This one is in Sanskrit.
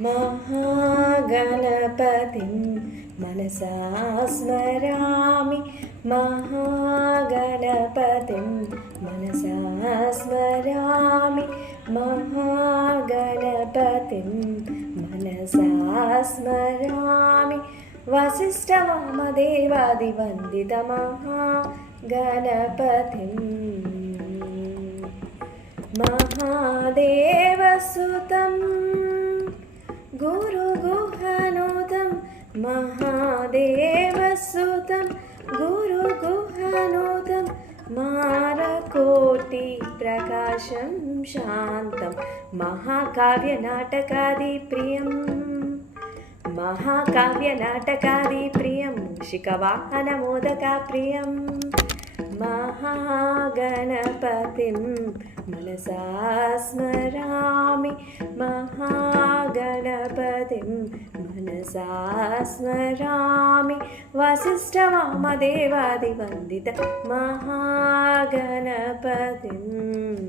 महागणपतिं मनसा स्मरामि। महागणपतिं मनसा स्मरामि। महागणपतिं मनसा स्मरामि। वसिष्ठवामदेवादिवन्दितमहागणपतिम् महादेवसुतं गुरुगुहनुतं महादेवसुतं गुरुगुहनुतं मारकोटिप्रकाशं शान्तं महाकाव्यनाटकादिप्रियं मूषिकवाहनमोदकाप्रियं महागणपतिं मनसा स्मरामि। महागणपतिं मनसा स्मरामि। वसिष्ठवामदेवादिवन्दित महागणपतिम्